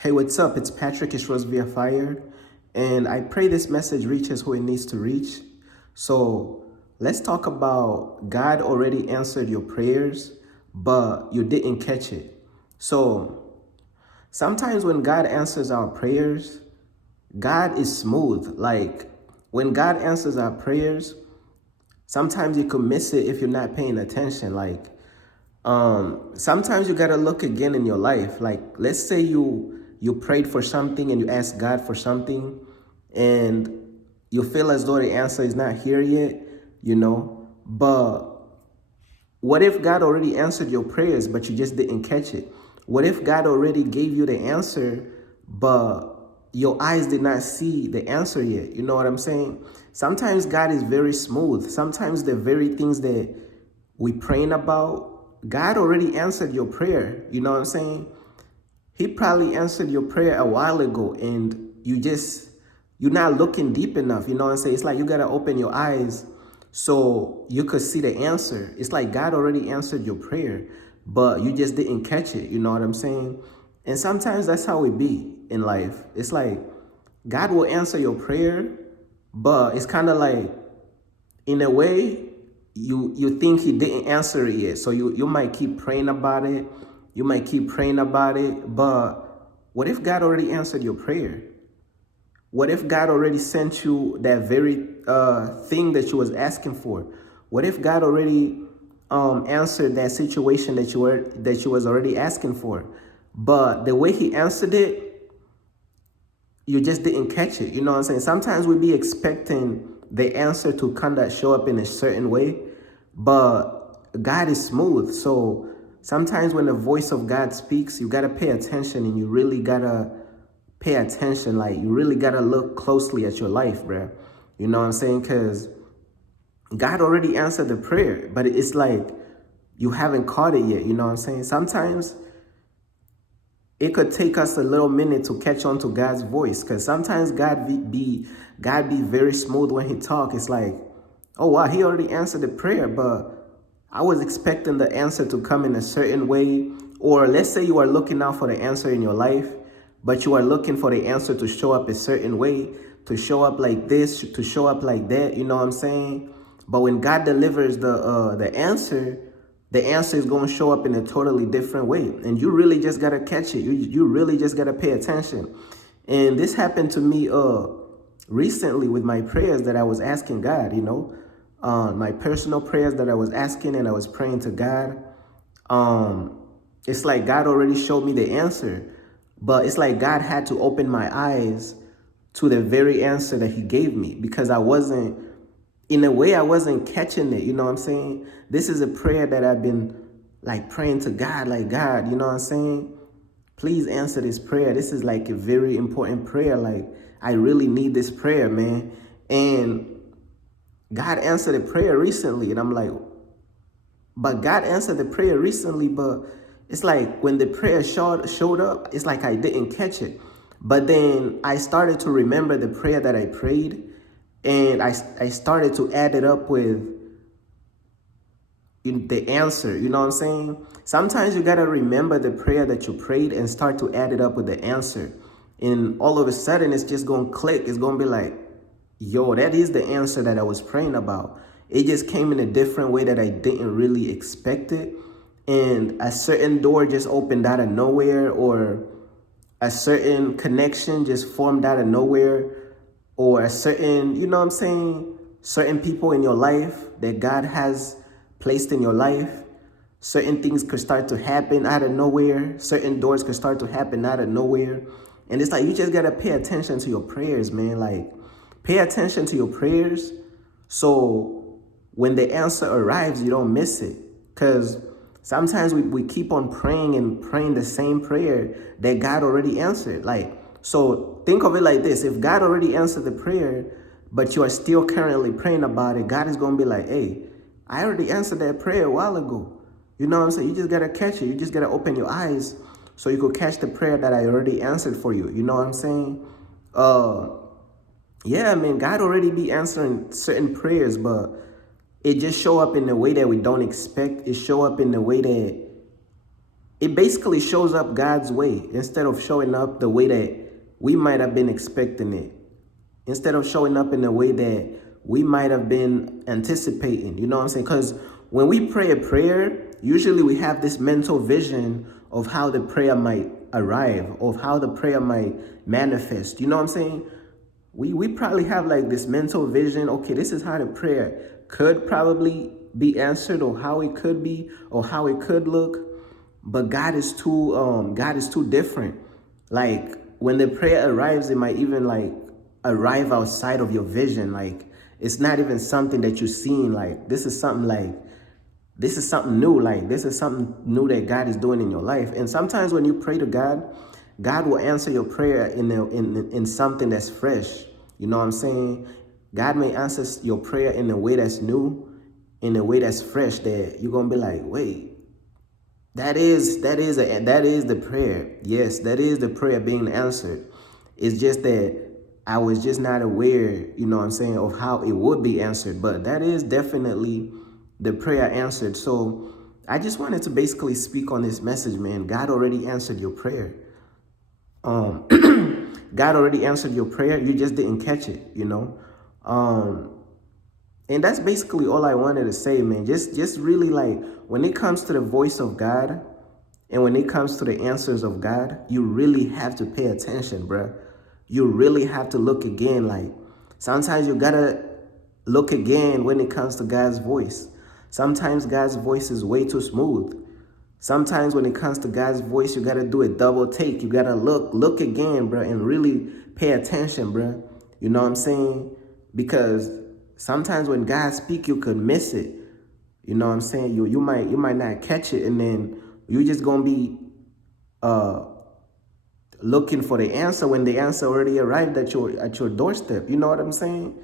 Hey, what's up? It's Patrick Ishros via Fire, and I pray this message reaches who it needs to reach. So let's talk about God already answered your prayers, but you didn't catch it. So sometimes when God answers our prayers, God is smooth. Like when God answers our prayers, sometimes you could miss it if you're not paying attention. Sometimes you gotta look again in your life. Like, let's say you prayed for something and you asked God for something, and you feel as though the answer is not here yet, But what if God already answered your prayers, but you just didn't catch it? What if God already gave you the answer, but your eyes did not see the answer yet? You know what I'm saying? Sometimes God is very smooth. Sometimes the very things that we praying about, God already answered your prayer. You know what I'm saying? He probably answered your prayer a while ago, and you're not looking deep enough. You know what I'm saying? It's like you gotta open your eyes so you could see the answer. It's like God already answered your prayer, but you just didn't catch it. You know what I'm saying? And sometimes that's how it be in life. It's like God will answer your prayer, but it's kind of like, in a way, you think he didn't answer it yet. So you might keep praying about it. You might keep praying about it. But what if God already answered your prayer? What if God already sent you that very thing that you was asking for? What if God already answered that situation that you was already asking for? But the way he answered it, you just didn't catch it. You know what I'm saying? Sometimes we be expecting the answer to kind of show up in a certain way, but God is smooth. So sometimes when the voice of God speaks, you got to pay attention, and you really got to pay attention. Like, you really got to look closely at your life, bro. You know what I'm saying? Because God already answered the prayer, but it's like you haven't caught it yet. You know what I'm saying? Sometimes it could take us a little minute to catch on to God's voice, because sometimes God be very smooth when he talk. It's like, oh wow, he already answered the prayer, but I was expecting the answer to come in a certain way. Or let's say you are looking out for the answer in your life, but you are looking for the answer to show up a certain way, to show up like this, to show up like that. You know what I'm saying? But when God delivers the answer is going to show up in a totally different way. And you really just got to catch it. You really just got to pay attention. And this happened to me recently with my prayers that I was asking God, my personal prayers that I was asking and I was praying to God. It's like God already showed me the answer, but it's like God had to open my eyes to the very answer that he gave me, because in a way, I wasn't catching it. You know what I'm saying? This is a prayer that I've been like praying to God, like, God, you know what I'm saying? Please answer this prayer. This is like a very important prayer. Like, I really need this prayer, man. And God answered the prayer recently. And I'm like, but God answered the prayer recently, but it's like when the prayer showed up, it's like I didn't catch it. But then I started to remember the prayer that I prayed, and I started to add it up with the answer. You know what I'm saying? Sometimes you got to remember the prayer that you prayed and start to add it up with the answer. And all of a sudden, it's just going to click. It's going to be like, yo, that is the answer that I was praying about. It just came in a different way that I didn't really expect it. And a certain door just opened out of nowhere, or a certain connection just formed out of nowhere, or a certain, you know what I'm saying, certain people in your life that God has placed in your life. Certain things could start to happen out of nowhere. Certain doors could start to happen out of nowhere. And it's like, you just got to pay attention to your prayers, man. Like, pay attention to your prayers so when the answer arrives, you don't miss it. Because sometimes we keep on praying and praying the same prayer that God already answered. Like, so think of it like this. If God already answered the prayer, but you are still currently praying about it, God is going to be like, hey, I already answered that prayer a while ago. You know what I'm saying? You just got to catch it. You just got to open your eyes so you could catch the prayer that I already answered for you. You know what I'm saying? Yeah, man, God already be answering certain prayers, but it just show up in the way that we don't expect. It show up in the way that it basically shows up God's way instead of showing up the way that we might have been expecting it. Instead of showing up in the way that we might have been anticipating. You know what I'm saying? Because when we pray a prayer, usually we have this mental vision of how the prayer might arrive, of how the prayer might manifest. You know what I'm saying? We probably have like this mental vision. Okay, this is how the prayer could probably be answered, or how it could be, or how it could look. But God is too different. Like when the prayer arrives, it might even like arrive outside of your vision. Like it's not even something that you've seen. Like this is something new. Like this is something new that God is doing in your life. And sometimes when you pray to God, God will answer your prayer in something that's fresh. You know what I'm saying? God may answer your prayer in a way that's new, in a way that's fresh, that you're gonna be like, wait, that is the prayer. Yes, that is the prayer being answered. It's just that I was just not aware, you know what I'm saying, of how it would be answered. But that is definitely the prayer answered. So I just wanted to basically speak on this message, man. God already answered your prayer. God already answered your prayer. You just didn't catch it, you know. And that's basically all I wanted to say, man. Just really, like, when it comes to the voice of God and when it comes to the answers of God, you really have to pay attention, bro. You really have to look again. Like, sometimes you gotta look again when it comes to God's voice. Sometimes God's voice is way too smooth. Sometimes when it comes to God's voice, you gotta do a double take. You gotta look again, bro, and really pay attention, bro. You know what I'm saying? Because sometimes when God speaks, you could miss it. You know what I'm saying? You might not catch it, and then you just gonna be looking for the answer when the answer already arrived at your doorstep. You know what I'm saying?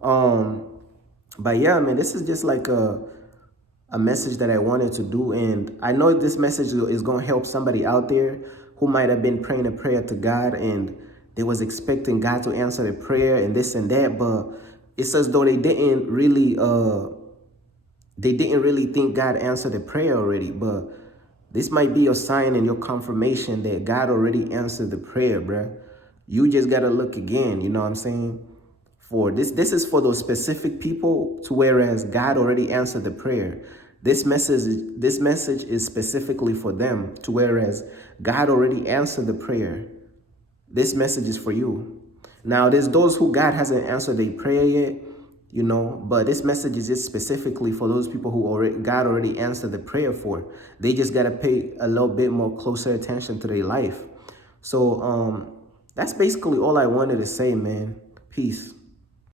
But yeah, man, this is just like a message that I wanted to do. And I know this message is going to help somebody out there who might have been praying a prayer to God and they was expecting God to answer the prayer and this and that, but it's as though they didn't really think God answered the prayer already. But this might be your sign and your confirmation that God already answered the prayer, bruh. You just got to look again, you know what I'm saying? For this is for those specific people, to whereas God already answered the prayer. This message is specifically for them, to whereas God already answered the prayer. This message is for you. Now, there's those who God hasn't answered their prayer yet, you know, but this message is just specifically for those people who God already answered the prayer for. They just got to pay a little bit more closer attention to their life. So that's basically all I wanted to say, man. Peace.